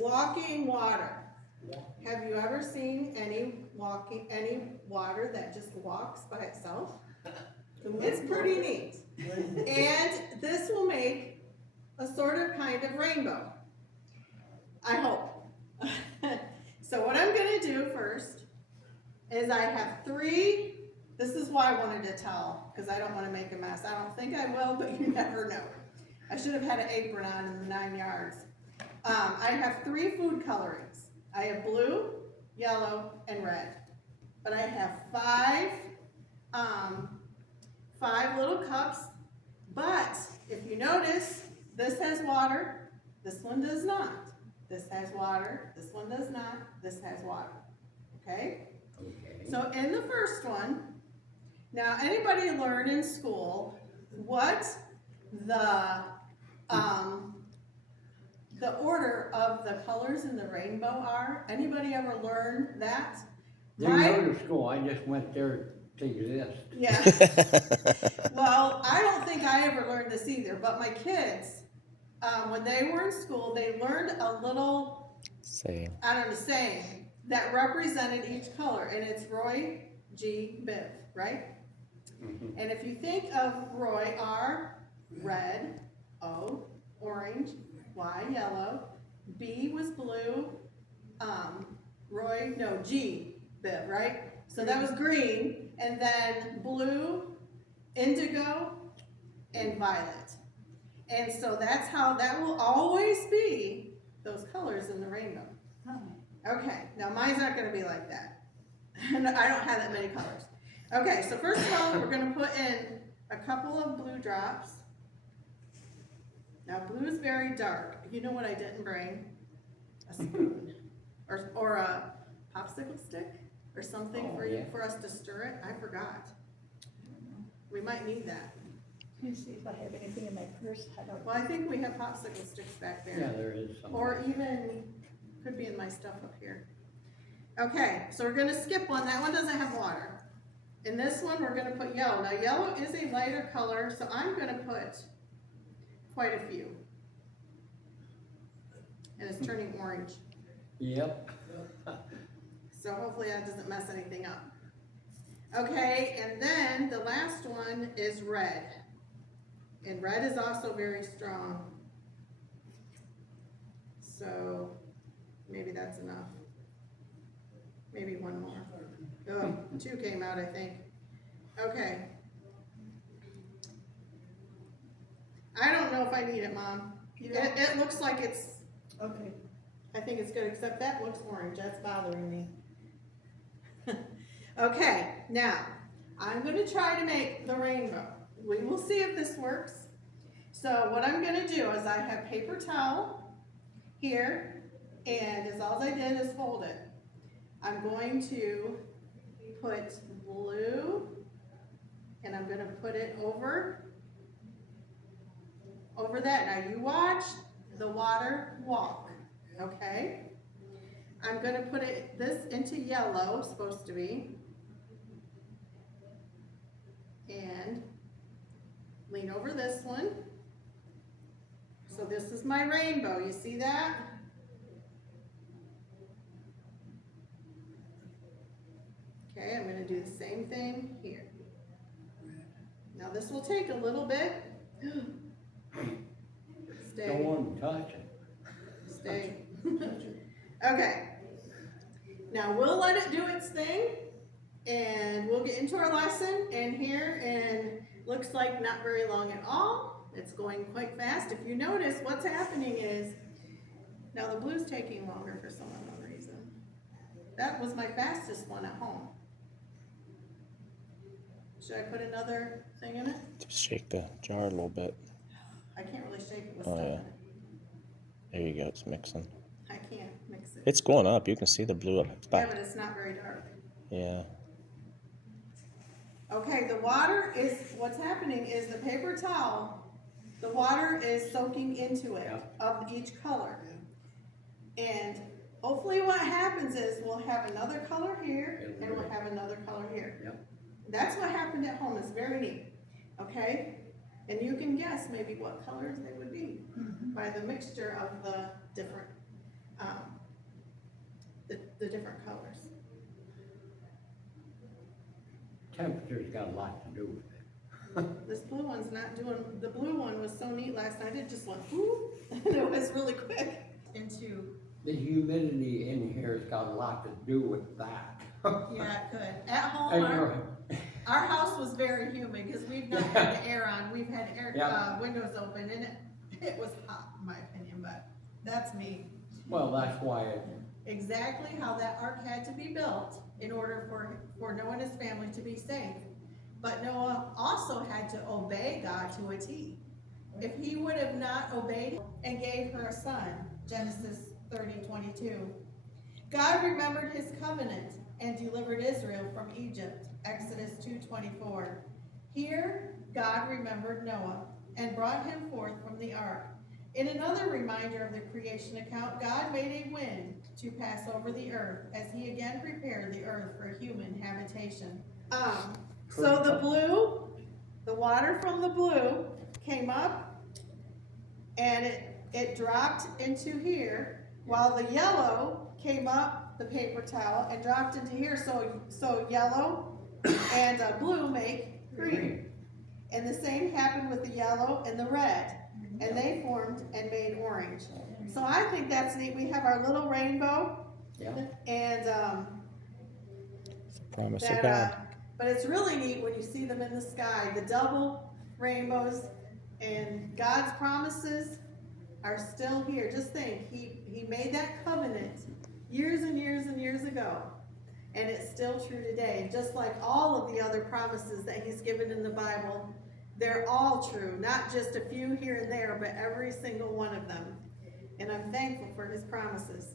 Walking water. Have you ever seen any water that just walks by itself? It's pretty neat. And this will make a sort of kind of rainbow. I hope. So what I'm gonna do first is I have 3, this is why I wanted to tell, because I don't want to make a mess. I don't think I will, but you never know. I should have had an apron on in the 9 yards. I have 3 food colorings. I have blue, yellow, and red. But I have 5 little cups. But if you notice, this has water, this one does not. This has water, this one does not, this has water. Okay? Okay. So in the first one, now anybody learn in school what the order of the colors in the rainbow are? Anybody ever learn that? Didn't go to school, I just went there to exist. Yeah. Well, I don't think I ever learned this either, but my kids, when they were in school, they learned a little saying that represented each color, and it's Roy G. Biv, right? Mm-hmm. And if you think of Roy, R, red, O, orange, Y, yellow, B was blue, G, Biv, right? So that was green, and then blue, indigo, and violet. And so that's how that will always be those colors in the rainbow. Okay, now mine's not going to be like that. And I don't have that many colors. Okay, so first of all, we're going to put in a couple of blue drops. Now blue is very dark. You know what I didn't bring? A spoon. Or a popsicle stick or something for us to stir it. I forgot. We might need that. Let me see if I have anything in my purse. Well, I think we have popsicle sticks back there. Yeah, there is some. Or even, could be in my stuff up here. Okay, so we're gonna skip one. That one doesn't have water. In this one, we're gonna put yellow. Now, yellow is a lighter color, so I'm gonna put quite a few. And it's turning orange. Yep. So hopefully that doesn't mess anything up. Okay, and then the last one is red. And red is also very strong. So maybe that's enough. Maybe one more. Oh, 2 came out, I think. Okay. I don't know if I need it, Mom. It looks like it's, Okay. I think it's good, except that looks orange. That's bothering me. Okay, now, I'm going to try to make the rainbow. We will see if this works. So what I'm going to do is I have paper towel here, and as all I did is fold it. I'm going to put blue, and I'm going to put it over that. Now you watch the water walk, okay? I'm going to put this into yellow, supposed to be, and lean over this one. So this is my rainbow, you see that? Okay, I'm going to do the same thing here. Now this will take a little bit. Stay. Don't want to touch it. Stay. Okay. Now we'll let it do its thing, and we'll get into our lesson. And here, and looks like not very long at all. It's going quite fast. If you notice, what's happening is, now the blue's taking longer for some unknown reason. That was my fastest one at home. Should I put another thing in it? Just shake the jar a little bit. I can't really shake it with Oh, stuff yeah. in it. There you go, it's mixing. I can't mix it. It's going up, you can see the blue up. It's Yeah, back. but it's not very dark. Yeah. Okay, the water is, what's happening is the paper towel, the water is soaking into it of each color. And hopefully what happens is we'll have another color here and we'll have another color here. Yep. That's what happened at home. It's very neat. Okay? And you can guess maybe what colors they would be by the mixture of the different the different colors. Temperature's got a lot to do with it. This blue one's not doing, the blue one was so neat last night, it just went whoop, and it was really quick into, The humidity in here's got a lot to do with that. yeah, it could. At home, And our house was very humid, cause we've not had the air on, we've had air, Yeah. windows open, and it was hot, in my opinion, but that's me. well, that's why it, Exactly how that ark had to be built in order for Noah and his family to be safe. But Noah also had to obey God to a T. If he would have not obeyed and gave her a son, Genesis 30:22, God remembered his covenant and delivered Israel from Egypt, Exodus 2:24. Here, God remembered Noah and brought him forth from the ark. In another reminder of the creation account, God made a wind to pass over the earth as he again prepared the earth for human habitation. So the blue, the water from the blue came up and it dropped into here, while the yellow came up the paper towel and dropped into here. So yellow and blue make green. And the same happened with the yellow and the red. And they formed and made orange. So I think that's neat. We have our little rainbow. Yeah. And, It's a promise of that, God. but it's really neat when you see them in the sky, the double rainbows, and God's promises are still here. Just think, he made that covenant years and years and years ago, and it's still true today. Just like all of the other promises that he's given in the Bible, they're all true, not just a few here and there, but every single one of them. And I'm thankful for his promises.